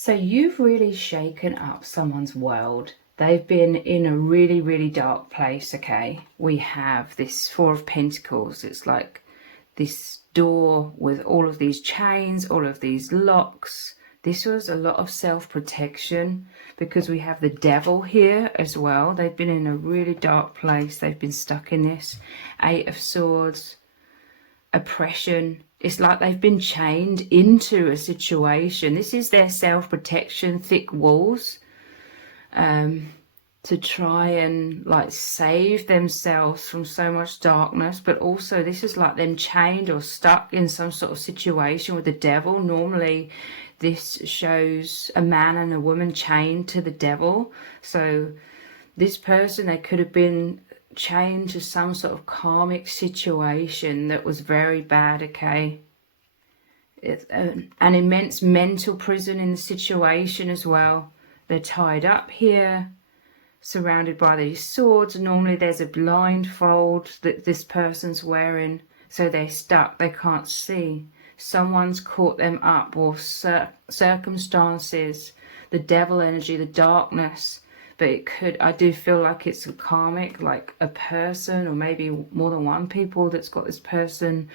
So you've really shaken up someone's world. They've been in a really, really dark place, okay? We have this Four of Pentacles. It's like this door with all of these chains, all of these locks. This was a lot of self-protection because we have the Devil here as well. They've been in a really dark place. They've been stuck in this Eight of Swords, oppression. It's like they've been chained into a situation. This is their self-protection, thick walls, to try and like save themselves from so much darkness. But also this is like them chained or stuck in some sort of situation with the Devil. Normally this shows a man and a woman chained to the Devil. So this person, they could have been chained to some sort of karmic situation that was very bad, okay? It's an immense mental prison in the situation as well. They're tied up here, surrounded by these swords. Normally there's a blindfold that this person's wearing, so they're stuck, they can't see. Someone's caught them up, or circumstances, the Devil energy, the darkness. But it could, I do feel like it's a karmic, like a person or maybe more than one people that's got this person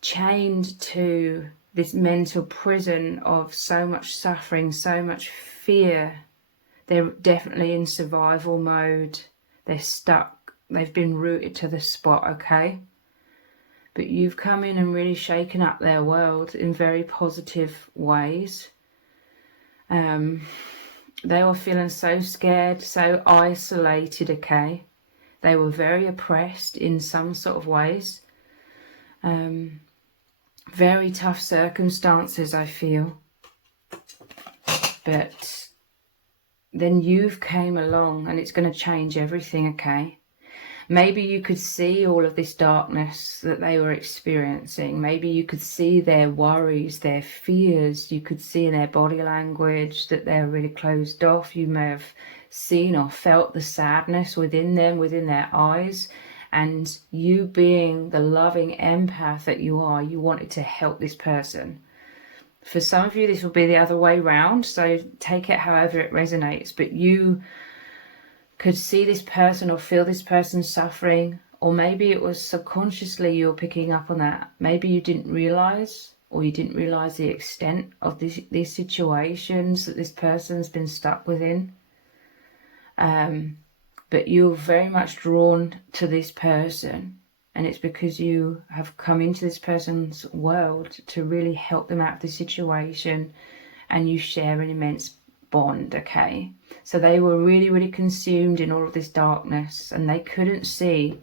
chained to this mental prison of so much suffering, so much fear. They're definitely in survival mode. They're stuck. They've been rooted to the spot, okay? But you've come in and really shaken up their world in very positive ways. They were feeling so scared, so isolated, okay? They were very oppressed in some sort of ways. Very tough circumstances, I feel. But then you've came along and it's going to change everything, okay? Maybe you could see all of this darkness that they were experiencing. Maybe you could see their worries, their fears. You could see in their body language that they're really closed off. You may have seen or felt the sadness within them, within their eyes. And you, being the loving empath that you are, you wanted to help this person. For some of you, this will be the other way round. So take it however it resonates. But you could see this person or feel this person suffering, or maybe it was subconsciously you're picking up on that. Maybe you didn't realize, or you didn't realize the extent of these situations that this person's been stuck within. But you're very much drawn to this person, and it's because you have come into this person's world to really help them out of the situation, and you share an immense bond, okay? So they were really, really consumed in all of this darkness, and they couldn't see.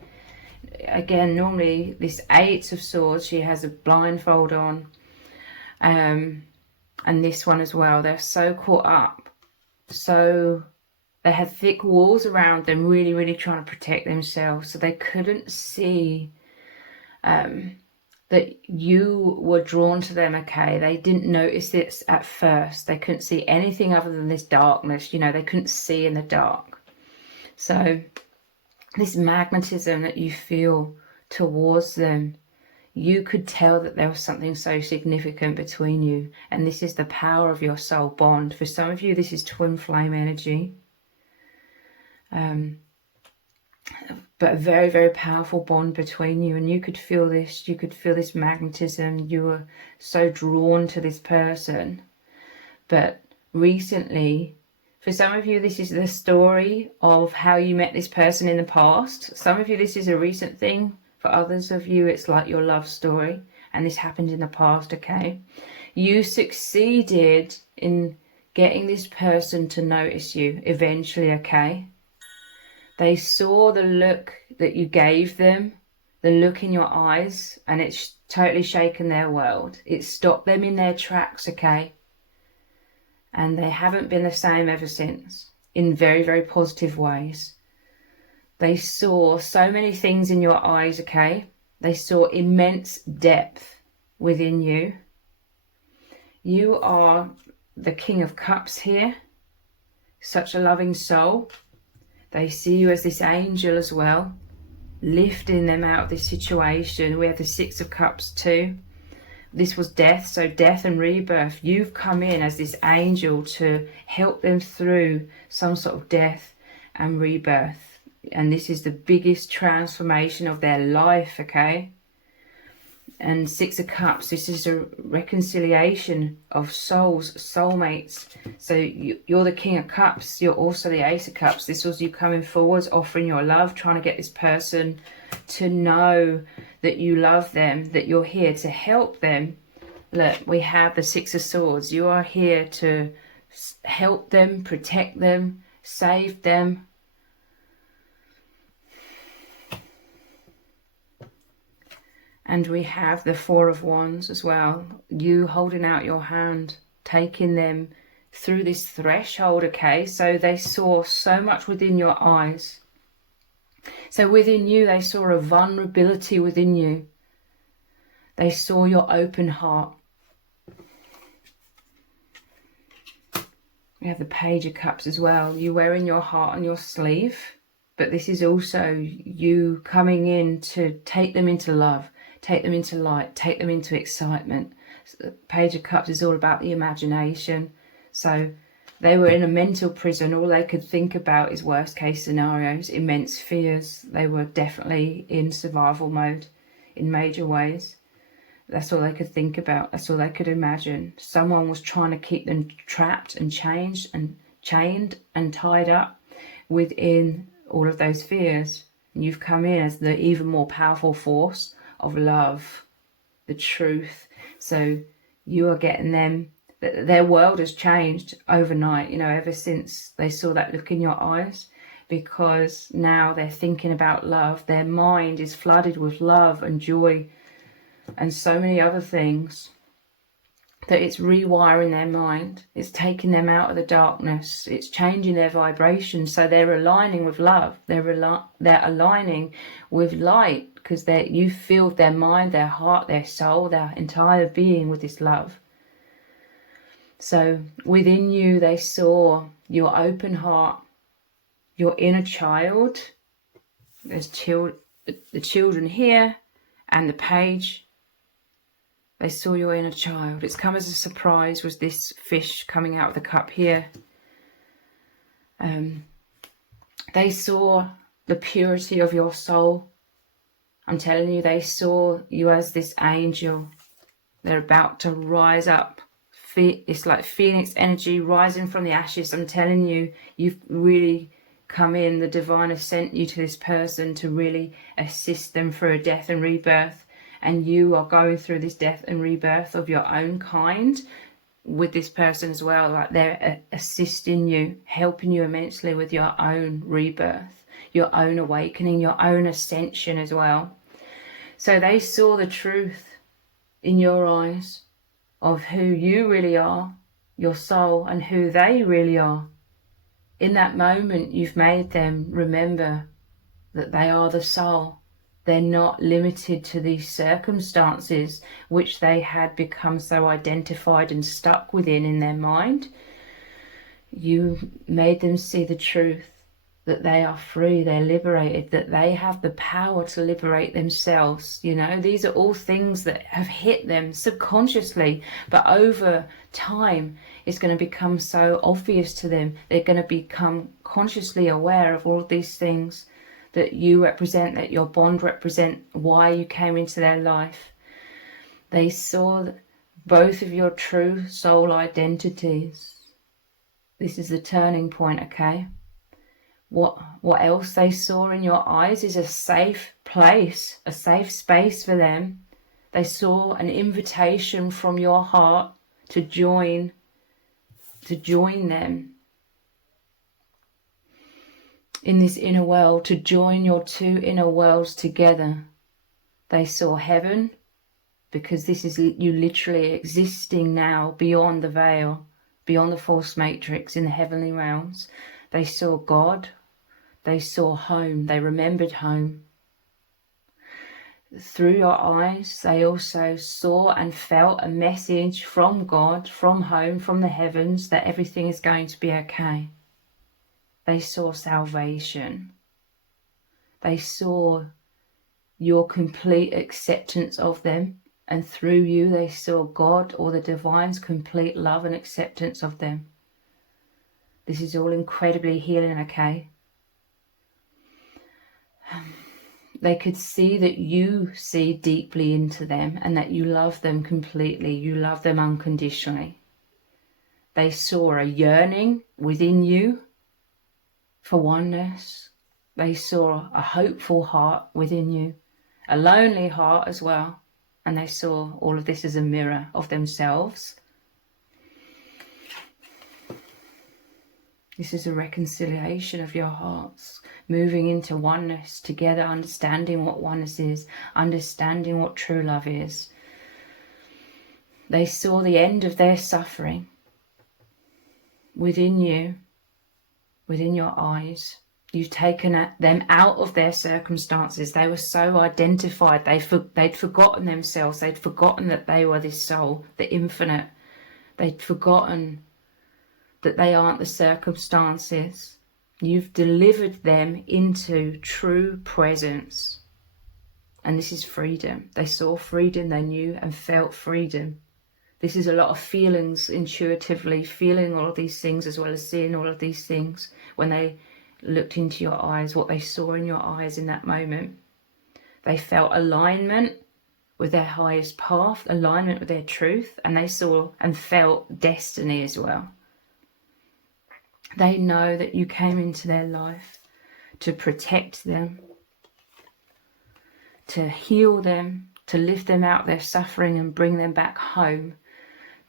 Again, normally this Eight of Swords, she has a blindfold on, and this one as well. They're so caught up, so they had thick walls around them, really, really trying to protect themselves, so they couldn't see that you were drawn to them, okay? They didn't notice this at first. They couldn't see anything other than this darkness. You know, they couldn't see in the dark. So this magnetism that you feel towards them, you could tell that there was something so significant between you. And this is the power of your soul bond. For some of you, this is twin flame energy. But a very, very powerful bond between you, and you could feel this. You could feel this magnetism. You were so drawn to this person. But recently, for some of you, this is the story of how you met this person in the past. Some of you, this is a recent thing. For others of you, it's like your love story, and this happened in the past, okay? You succeeded in getting this person to notice you eventually, okay? They saw the look that you gave them, the look in your eyes, and it's totally shaken their world. It stopped them in their tracks, okay? And they haven't been the same ever since, in very, very positive ways. They saw so many things in your eyes, okay? They saw immense depth within you. You are the King of Cups here, such a loving soul. They see you as this angel as well, lifting them out of this situation. We have the Six of Cups too. this was death, so death and rebirth. You've come in as this angel to help them through some sort of death and rebirth. And this is the biggest transformation of their life, okay? And Six of Cups, this is a reconciliation of souls, soulmates. So you're the King of Cups, you're also the Ace of Cups. This was you coming forwards, offering your love, trying to get this person to know that you love them, that you're here to help them. Look, we have the Six of Swords. You are here to help them, protect them, save them. And we have the Four of Wands as well. You holding out your hand, taking them through this threshold, okay? So they saw so much within your eyes. So within you, they saw a vulnerability within you. They saw your open heart. We have the Page of Cups as well. You wearing your heart on your sleeve. But this is also you coming in to take them into love. Take them into light, take them into excitement. Page of Cups is all about the imagination. So they were in a mental prison. All they could think about is worst case scenarios, immense fears. They were definitely in survival mode in major ways. That's all they could think about. That's all they could imagine. Someone was trying to keep them trapped and chained and tied up within all of those fears. And you've come in as the even more powerful force of love, the truth. So you are getting them, their world has changed overnight, you know, ever since they saw that look in your eyes, because now they're thinking about love. Their mind is flooded with love and joy and so many other things, that it's rewiring their mind. It's taking them out of the darkness. It's changing their vibration. So they're aligning with love. They're aligning with light, because you filled their mind, their heart, their soul, their entire being with this love. So within you, they saw your open heart, your inner child. There's the children here and the Page. They saw your inner child. It's come as a surprise with this fish coming out of the cup here. They saw the purity of your soul. I'm telling you, they saw you as this angel. They're about to rise up. It's like Phoenix energy rising from the ashes. I'm telling you, you've really come in. The divine has sent you to this person to really assist them through a death and rebirth. And you are going through this death and rebirth of your own kind with this person as well. Like they're assisting you, helping you immensely with your own rebirth, your own awakening, your own ascension as well. So they saw the truth in your eyes of who you really are, your soul, and who they really are. In that moment, you've made them remember that they are the soul. They're not limited to these circumstances which they had become so identified and stuck within in their mind. You made them see the truth, that they are free, they're liberated, that they have the power to liberate themselves. You know, these are all things that have hit them subconsciously, but over time it's going to become so obvious to them. They're going to become consciously aware of all of these things that you represent, that your bond represent, why you came into their life. They saw both of your true soul identities. This is the turning point, okay? What else they saw in your eyes is a safe place, a safe space for them. They saw an invitation from your heart to join them in this inner world, to join your two inner worlds together. They saw heaven, because this is you literally existing now beyond the veil, beyond the false matrix, in the heavenly realms. They saw God. They saw home. They remembered home. Through your eyes, they also saw and felt a message from God, from home, from the heavens, that everything is going to be okay. They saw salvation. They saw your complete acceptance of them, And through you, they saw God or the divine's complete love and acceptance of them. This is all incredibly healing, okay? They could see that you see deeply into them and that you love them completely. You love them unconditionally. They saw a yearning within you for oneness. They saw a hopeful heart within you, a lonely heart as well. And they saw all of this as a mirror of themselves. This is a reconciliation of your hearts, moving into oneness together, understanding what oneness is, understanding what true love is. They saw the end of their suffering within you, within your eyes. You've taken them out of their circumstances. They were so identified. They'd forgotten themselves. They'd forgotten that they were this soul, the infinite. They'd forgotten that they aren't the circumstances. You've delivered them into true presence. And this is freedom. They saw freedom, they knew and felt freedom. This is a lot of feelings, intuitively feeling all of these things as well as seeing all of these things. When they looked into your eyes, what they saw in your eyes in that moment. They felt alignment with their highest path, alignment with their truth, and they saw and felt destiny as well. They know that you came into their life to protect them, to heal them, to lift them out of their suffering and bring them back home.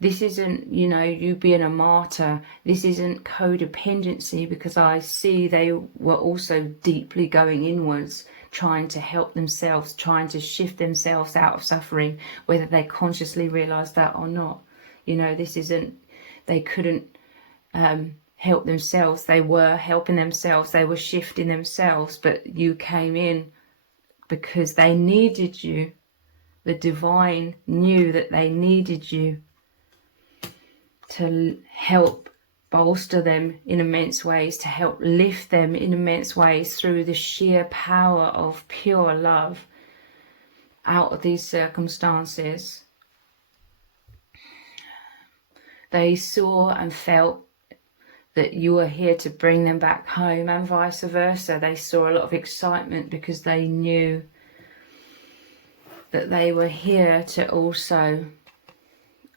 This isn't, you being a martyr. This isn't codependency, because I see they were also deeply going inwards, trying to help themselves, trying to shift themselves out of suffering, whether they consciously realize that or not. This isn't, they couldn't help themselves. They were helping themselves. They were shifting themselves, but you came in because they needed you. The divine knew that they needed you to help bolster them in immense ways, to help lift them in immense ways through the sheer power of pure love out of these circumstances. They saw and felt that you were here to bring them back home, and vice versa. They saw a lot of excitement because they knew that they were here to also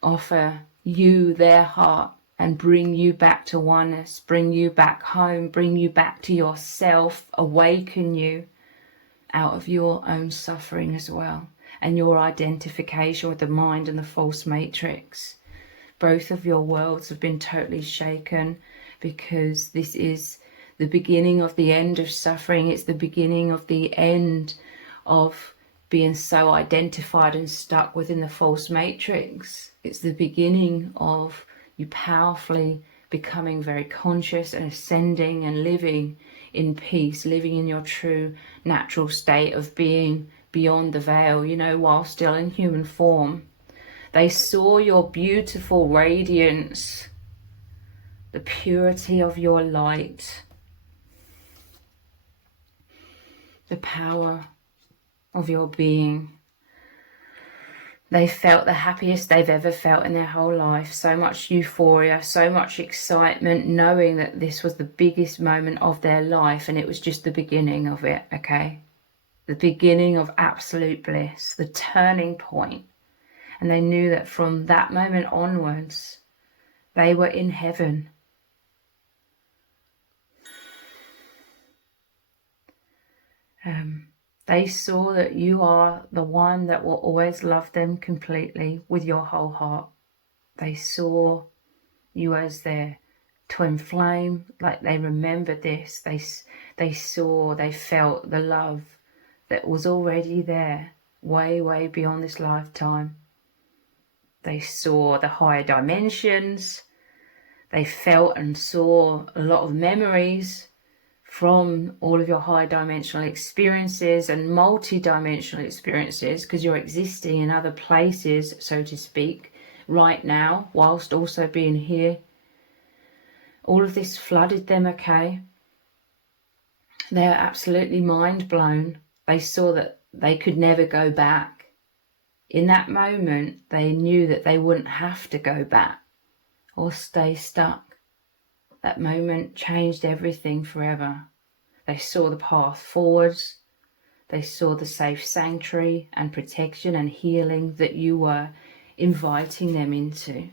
offer you their heart and bring you back to oneness, bring you back home, bring you back to yourself, awaken you out of your own suffering as well, and your identification with the mind and the false matrix. Both of your worlds have been totally shaken, because this is the beginning of the end of suffering. It's the beginning of the end of being so identified and stuck within the false matrix. It's the beginning of you powerfully becoming very conscious and ascending and living in peace, living in your true natural state of being beyond the veil, while still in human form. They saw your beautiful radiance, the purity of your light, the power of your being. They felt the happiest they've ever felt in their whole life. So much euphoria, so much excitement, knowing that this was the biggest moment of their life, and it was just the beginning of it, okay? The beginning of absolute bliss, the turning point. And they knew that from that moment onwards, they were in heaven. They saw that you are the one that will always love them completely with your whole heart. They saw you as their twin flame, like they remembered this. They saw, they felt the love that was already there, way, way beyond this lifetime. They saw the higher dimensions. They felt and saw a lot of memories from all of your high dimensional experiences and multi-dimensional experiences, because you're existing in other places, so to speak, right now, whilst also being here. All of this flooded them, okay? They're absolutely mind blown. They saw that they could never go back. In that moment, they knew that they wouldn't have to go back or stay stuck. That moment changed everything forever. They saw the path forwards. They saw the safe sanctuary and protection and healing that you were inviting them into.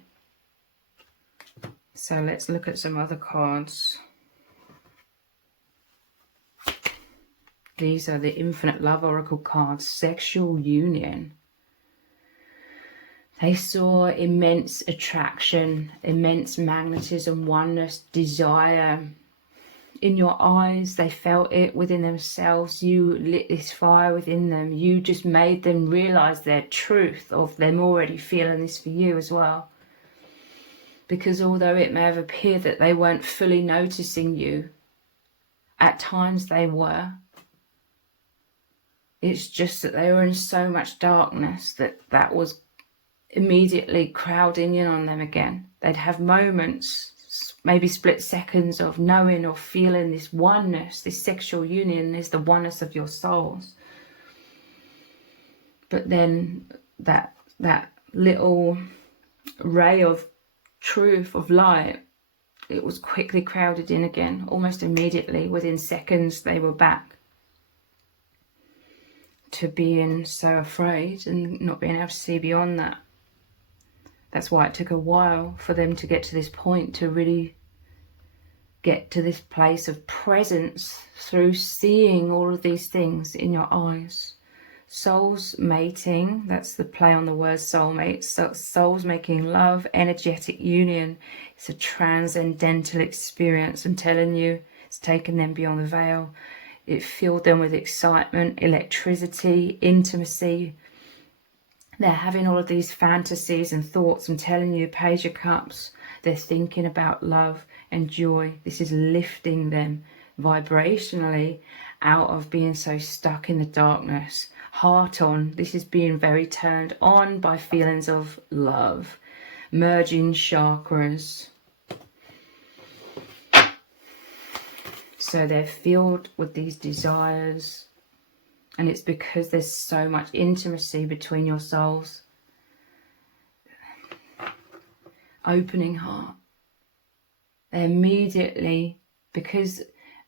So let's look at some other cards. These are the Infinite Love Oracle cards. Sexual union. They saw immense attraction, immense magnetism, oneness, desire in your eyes. They felt it within themselves. You lit this fire within them. You just made them realize their truth of them already feeling this for you as well. Because although it may have appeared that they weren't fully noticing you, at times they were. It's just that they were in so much darkness that was immediately crowding in on them again. They'd have moments, maybe split seconds, of knowing or feeling this oneness. This sexual union is the oneness of your souls. But then that little ray of truth, of light, it was quickly crowded in again. Almost immediately, within seconds, they were back to being so afraid and not being able to see beyond that. That's why it took a while for them to get to this point, to really get to this place of presence through seeing all of these things in your eyes. Souls mating, that's the play on the word soulmate. So souls making love, energetic union. It's a transcendental experience. I'm telling you, it's taken them beyond the veil. It filled them with excitement, electricity, intimacy. They're having all of these fantasies and thoughts. I'm telling you, Page of Cups, they're thinking about love and joy. This is lifting them vibrationally out of being so stuck in the darkness. Heart on, this is being very turned on by feelings of love. Merging chakras. So they're filled with these desires. And it's because there's so much intimacy between your souls. Opening heart. They immediately, because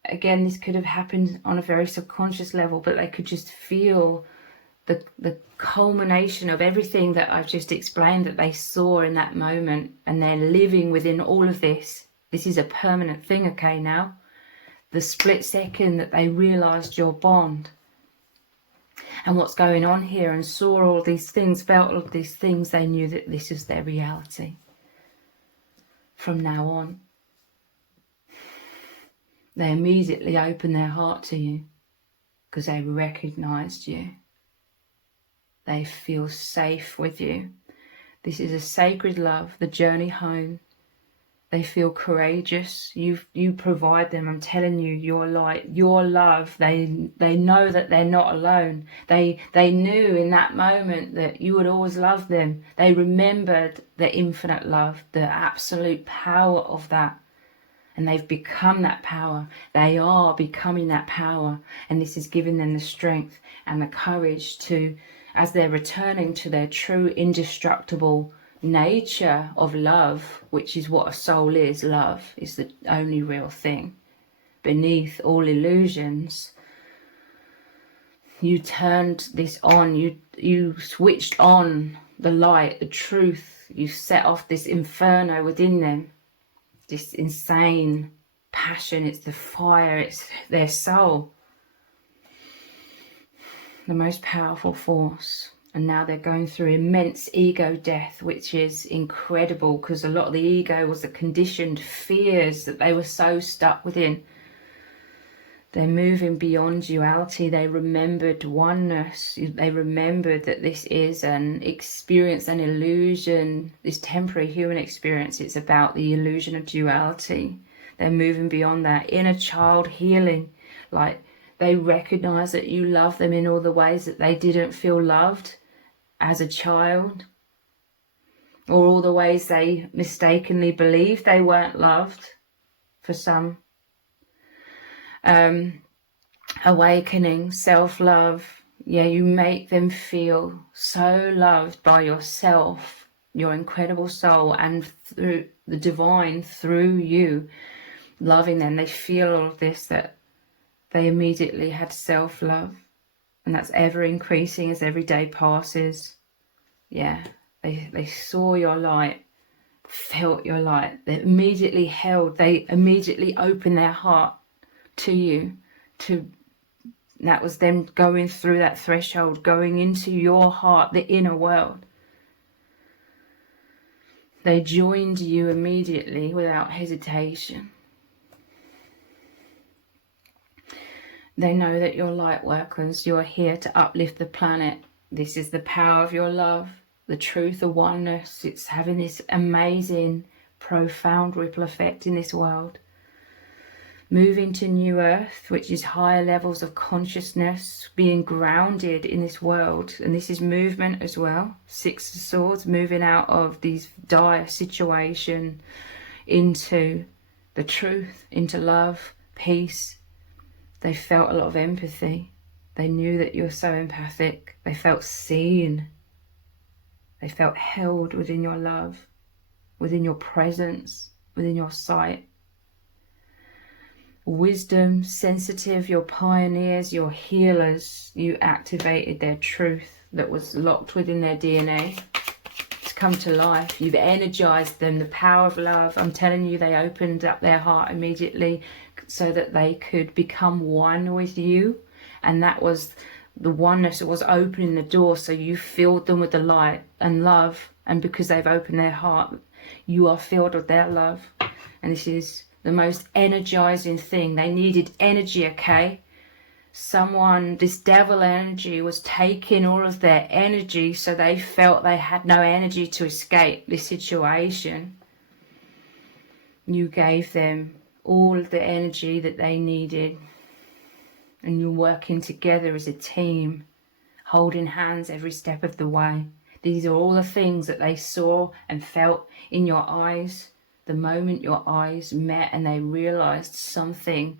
again, this could have happened on a very subconscious level, but they could just feel the culmination of everything that I've just explained that they saw in that moment, and they're living within all of this. This is a permanent thing, okay, now. The split second that they realised your bond and what's going on here, and saw all these things, felt all of these things, they knew that this is their reality from now on. They immediately opened their heart to you because they recognised you. They feel safe with you. This is a sacred love, the journey home. They feel courageous. You provide them. I'm telling you, your light, your love. They know that they're not alone. They knew in that moment that you would always love them. They remembered the infinite love, the absolute power of that. And they've become that power. They are becoming that power. And this is giving them the strength and the courage to, as they're returning to their true indestructible nature of love, which is what a soul is. Love is the only real thing. Beneath all illusions, you turned this on. You switched on the light, the truth. You set off this inferno within them. This insane passion, it's the fire, it's their soul. The most powerful force. And now they're going through immense ego death, which is incredible because a lot of the ego was the conditioned fears that they were so stuck within. They're moving beyond duality. They remembered oneness. They remembered that this is an experience, an illusion, this temporary human experience. It's about the illusion of duality. They're moving beyond that. Inner child healing. Like they recognize that you love them in all the ways that they didn't feel loved as a child. Or all the ways they mistakenly believed they weren't loved for some. Awakening, self-love, Yeah, you make them feel so loved by yourself, your incredible soul, and through the divine, through you, loving them. They feel all of this, that they immediately had self-love, and that's ever increasing as every day passes. Yeah, they saw your light, felt your light. They immediately opened their heart to you. That was them going through that threshold, going into your heart, the inner world. They joined you immediately without hesitation. They know that you're light workers. You're here to uplift the planet. This is the power of your love, the truth of oneness. It's having this amazing, profound ripple effect in this world. Moving to new earth, which is higher levels of consciousness, being grounded in this world. And this is movement as well. Six of Swords, moving out of these dire situation into the truth, into love, peace. They felt a lot of empathy. They knew that you're so empathic. They felt seen. They felt held within your love, within your presence, within your sight. Wisdom, sensitive, your pioneers, your healers. You activated their truth that was locked within their DNA. It's come to life. You've energized them, the power of love. I'm telling you, they opened up their heart immediately so that they could become one with you. And that was the oneness that was opening the door. So you filled them with the light and love. And because they've opened their heart, you are filled with their love. And this is the most energizing thing. They needed energy, okay? This devil energy was taking all of their energy, so they felt they had no energy to escape this situation. You gave them all of the energy that they needed, and you're working together as a team, holding hands every step of the way. These are all the things that they saw and felt in your eyes. The moment your eyes met and they realized something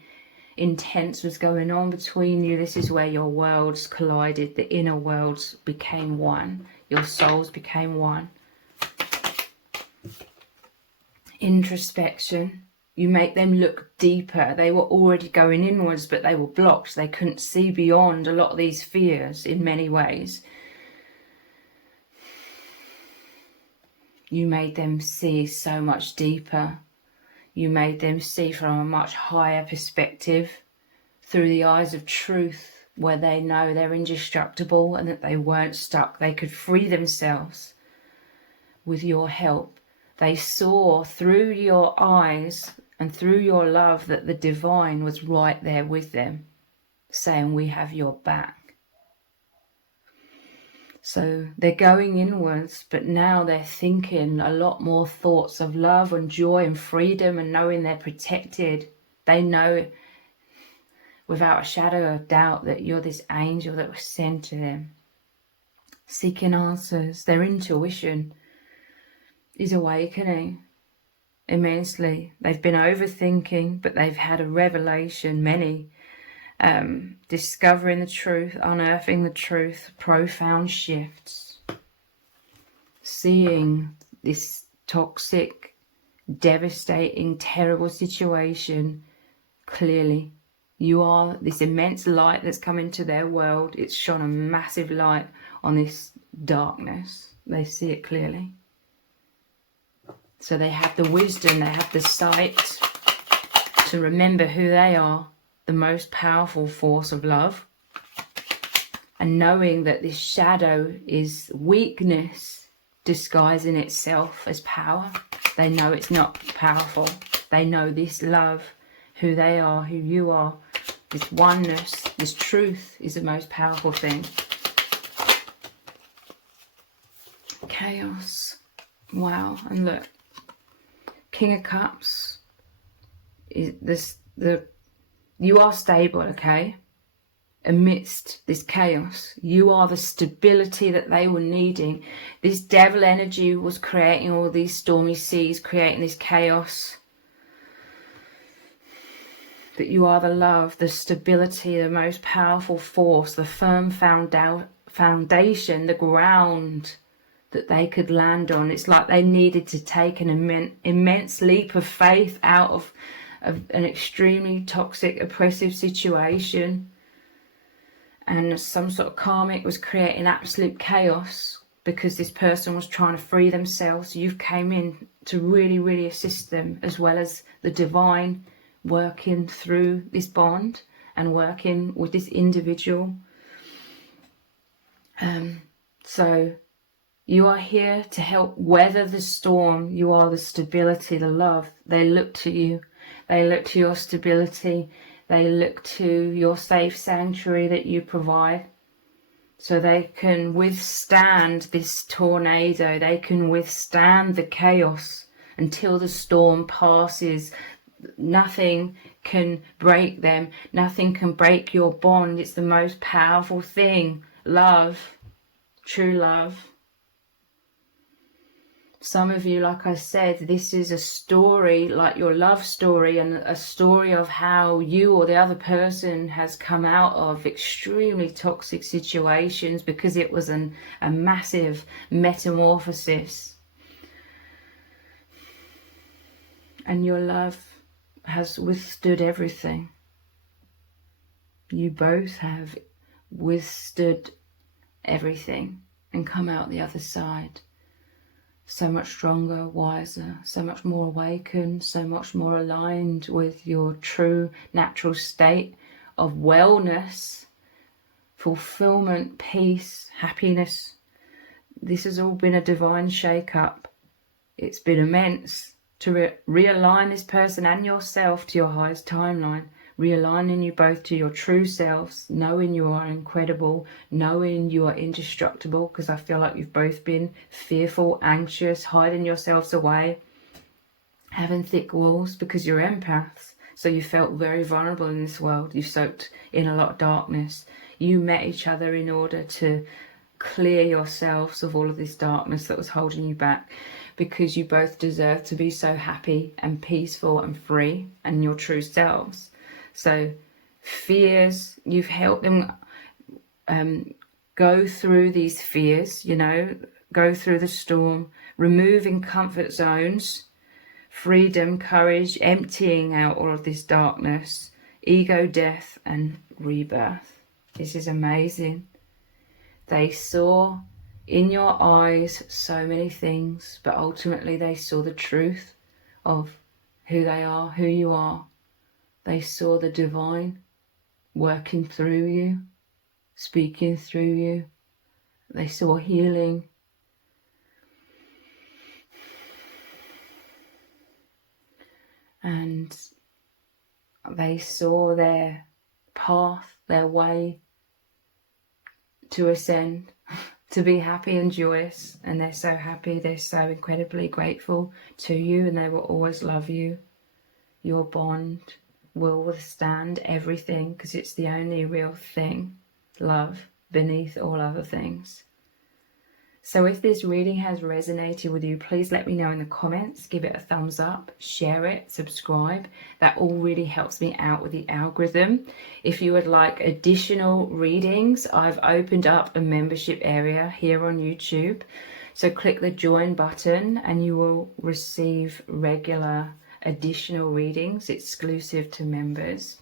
intense was going on between you, this is where your worlds collided. The inner worlds became one. Your souls became one. Introspection. You make them look deeper. They were already going inwards, but they were blocked. They couldn't see beyond a lot of these fears in many ways. You made them see so much deeper. You made them see from a much higher perspective, through the eyes of truth, where they know they're indestructible and that they weren't stuck. They could free themselves with your help. They saw through your eyes and through your love that the divine was right there with them, saying, we have your back. So they're going inwards, but now they're thinking a lot more thoughts of love and joy and freedom, and knowing they're protected. They know without a shadow of doubt that you're this angel that was sent to them, seeking answers. Their intuition is awakening immensely. They've been overthinking, but they've had a revelation, many. Discovering the truth, unearthing the truth, profound shifts, seeing this toxic, devastating, terrible situation clearly. You are this immense light that's come into their world. It's shone a massive light on this darkness. They see it clearly. So they have the wisdom, they have the sight to remember who they are. The most powerful force of love, and knowing that this shadow is weakness disguising itself as power. They know it's not powerful. They know this love, who they are, who you are, this oneness, this truth is the most powerful thing. Chaos. Wow. And look, King of Cups is this you are stable, okay? Amidst this chaos, you are the stability that they were needing. This devil energy was creating all these stormy seas, creating this chaos. that you are the love, the stability, the most powerful force, the firm foundation, the ground that they could land on. It's like they needed to take an immense leap of faith out of an extremely toxic, oppressive situation, and some sort of karmic was creating absolute chaos because this person was trying to free themselves. You've came in to really, really assist them, as well as the divine working through this bond and working with this individual. So you are here to help weather the storm. You are the stability, the love. They look to you. They look to your stability. They look to your safe sanctuary that you provide, so they can withstand this tornado. They can withstand the chaos until the storm passes. Nothing can break them. Nothing can break your bond. It's the most powerful thing. Love. True love. Some of you, like I said, this is a story, like your love story, and a story of how you or the other person has come out of extremely toxic situations because it was a massive metamorphosis. And your love has withstood everything. You both have withstood everything and come out the other side so much stronger, wiser, so much more awakened, so much more aligned with your true natural state of wellness, fulfillment, peace, happiness. This has all been a divine shake-up. It's been immense to realign this person and yourself to your highest timeline, realigning you both to your true selves, knowing you are incredible, knowing you are indestructible, because I feel like you've both been fearful, anxious, hiding yourselves away, having thick walls because you're empaths. So you felt very vulnerable in this world. You soaked in a lot of darkness. You met each other in order to clear yourselves of all of this darkness that was holding you back, because you both deserve to be so happy and peaceful and free and your true selves. So fears, you've helped them go through these fears, you know, go through the storm, removing comfort zones, freedom, courage, emptying out all of this darkness, ego death and rebirth. This is amazing. They saw in your eyes so many things, but ultimately they saw the truth of who they are, who you are. They saw the divine working through you, speaking through you. They saw healing. And they saw their path, their way to ascend, to be happy and joyous. And they're so happy, they're so incredibly grateful to you, and they will always love you. Your bond will withstand everything, because it's the only real thing, love, beneath all other things. So if this reading has resonated with you, please let me know in the comments, give it a thumbs up, share it, subscribe. That all really helps me out with the algorithm. If you would like additional readings, I've opened up a membership area here on YouTube. So click the join button and you will receive regular additional readings exclusive to members.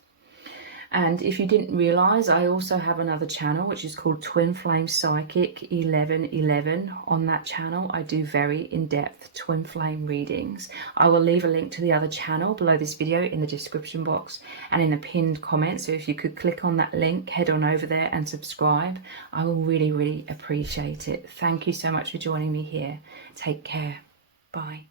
And if you didn't realize, I also have another channel which is called Twin Flame Psychic 1111. On that channel I do very in-depth twin flame readings. I will leave a link to the other channel below this video in the description box and in the pinned comment, so if you could click on that link, head on over there and subscribe. I will really, really appreciate it. Thank you so much for joining me here. Take care. Bye.